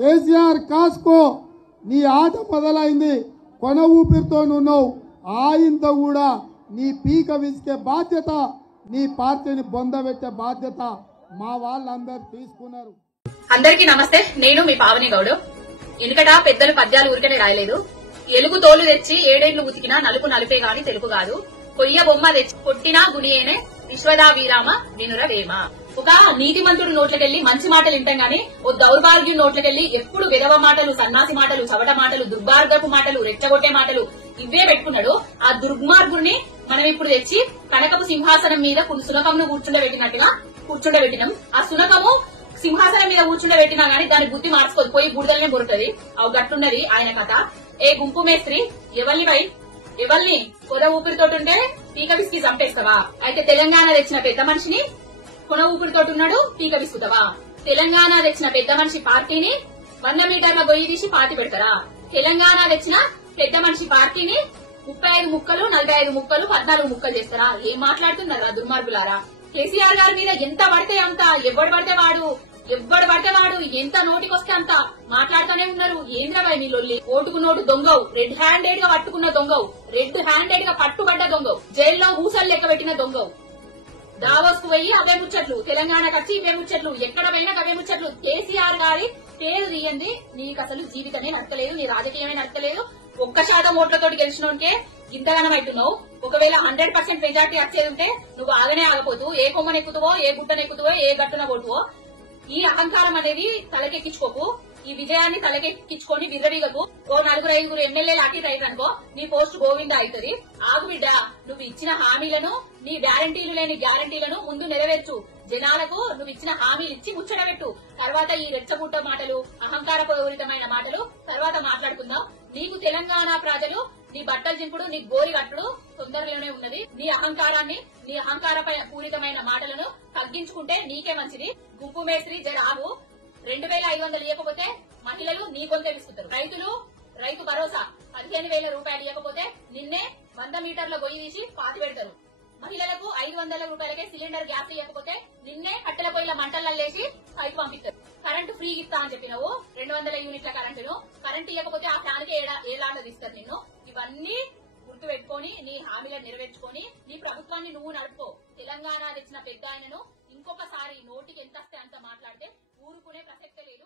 కేసీఆర్ కాసుకో, నీ ఆట మొదలైంది, కొన ఊపిరితో ఉన్నావు. ఆయంతో కూడా నీ పీక విసికే బాధ్యత, నీ పార్టీని బొందబెట్టే బాధ్యత మా వాళ్ళందరూ తీసుకున్నారు. అందరికీ నమస్తే. నేను మీ పావని గౌడ్. ఎందుకట పెద్దలు పద్యాలు ఊరికనే రాయలేదు. ఎలుగు తోలు తెచ్చి ఏడేళ్లు ఉతికినా నలుపు నలుపే గాని తెలుపు కాదు. కొయ్య బొమ్మ తెచ్చి కొట్టినా గుడియేనే విశ్వదా వీరామ వినురవేమ. ఒక నీతిమంతుడు నోట్లకెళ్లి మంచి మాటలు వింటాం గాని ఓ దౌర్భాగ్యం నోట్లకెళ్లి ఎప్పుడు విధవ మాటలు, సన్నాసి మాటలు, చవట మాటలు, దుర్మార్గపు మాటలు, రెచ్చగొట్టే మాటలు ఇవే పెట్టుకున్నాడు. ఆ దుర్మార్గుడిని మనం ఇప్పుడు తెచ్చి కనకపు సింహాసనం మీద సునకమును కూర్చుండబెట్టినాం. ఆ సునకము సింహాసనం మీద కూర్చుండబెట్టినా గానీ దాని బుద్ధి మార్చుకోదు, పోయి బుడదలనే బురుతుంది. అవి గట్టున్నది ఆయన కథ. ఏ గుంపు మేస్త్రి ఎవరిని కొన ఊపిరితోటుంటే పీక విసికి చంపేస్తావా? అయితే తెలంగాణ తెచ్చిన పెద్ద మనిషిని కొన ఊపిరితోటి ఉన్నాడు, పీక విసుకుతావా? తెలంగాణ తెచ్చిన పెద్ద మనిషి పార్టీని 100 మీటర్ల గొయ్యి తీసి పాతి పెడతారా? తెలంగాణ తెచ్చిన పెద్ద మనిషి పార్టీని 35 ముక్కలు, 45 ముక్కలు, 14 ముక్కలు చేస్తారా? ఏం మాట్లాడుతున్నారా దుర్మార్గులారా? కేసీఆర్ గారి మీద ఎంత పడితే అంత, ఎవడు పడితే వాడు ఎంత నోటికొస్తే అంత మాట్లాడుతూనే ఉన్నారు. ఏంద్రబాయ్ నీ లొల్లి? ఓటుకు నోటు దొంగవు, రెడ్ హ్యాండెడ్ గా పట్టుకున్న దొంగవు, రెడ్ హ్యాండెడ్ గా పట్టుబడ్డ దొంగవు, జైల్లో ఊసలు లెక్క పెట్టిన దొంగవు. దావోస్ కు పోయి అవే ముచ్చట్లు, తెలంగాణకు వచ్చి ఇవే ముచ్చట్లు, ఎక్కడ పోయినా అవే ముచ్చట్లు. కేసీఆర్ గారి పేరు తీయండి, నీకు అసలు జీవితమే నడతలేదు, నీ రాజకీయమే నడతలేదు. 1% ఓట్లతోటి గెలిచినోకే ఇంతగానం అవుతున్నావు. ఒకవేళ 100% మెజార్టీ వచ్చేది ఉంటే నువ్వు ఆగనే ఆగపోతూ ఏ కొమ్మనెక్కుతావో, ఏ గుట్టనెక్కుతావో, ఏ గట్టున కొట్టువో. ఈ అహంకారం అనేది తలకెక్కించుకోకు. ఈ విజయాన్ని తలకెక్కించుకొని విర్రవీగకు. ఓ 4-5 ఎమ్మెల్యేలు అటు రైట్ అనుకో, నీ పోస్ట్ గోవింద అవుతుంది. ఆగు బిడ్డ, నువ్వు ఇచ్చిన హామీలను, నీ గ్యారంటీలు లేని గ్యారంటీలను ముందు నెరవేర్చు. జనాలకు నువ్వు ఇచ్చిన హామీలు ఇచ్చి ముచ్చటబెట్టు. తర్వాత ఈ రెచ్చగుట్ట మాటలు, అహంకార పూరితమైన మాటలు తర్వాత మాట్లాడుకుందాం. నీకు తెలంగాణ ప్రజలు నీ బట్టలు చింపుడు, నీ గోరి కట్టుడు తొందరలోనే ఉన్నది. నీ అహంకారాన్ని, నీ అహంకార పూరితమైన మాటలను తగ్గించుకుంటే నీకే మంచిది. గుంపు మేస్త్రి జరాబు 2500 ఇవ్వకపోతే మహిళలు నీ కొంత విసుకుతారు. రైతు భరోసా 15,000 రూపాయలు ఇవ్వకపోతే నిన్నే 100 మీటర్ల గొయ్యి తీసి పాతి పెడతారు. మహిళలకు 500 రూపాయలకే సిలిండర్ గ్యాస్ ఇవ్వకపోతే నిన్నే కట్టెల పొయ్యిల మంటలల్లేసి పైకి పంపిస్తారు. కరెంటు ఫ్రీ ఇస్తా అని చెప్పినావు, 200 యూనిట్ల కరెంటు ఇవ్వకపోతే ఆ ఫ్యాన్కే ఏలాంటి ఇస్తారు నిన్ను. ఇవన్నీ గుర్తు పెట్టుకొని నీ హామీలను నెరవేర్చుకొని నీ ప్రభుత్వాన్ని నువ్వు నడుపుకో. తెలంగాణ తెచ్చిన పెద్ద ఆయనను ఇంకొకసారి నోటికి ఎంత వస్తే అంత మాట్లాడితే ఊరుకునే ప్రసక్తే లేదు.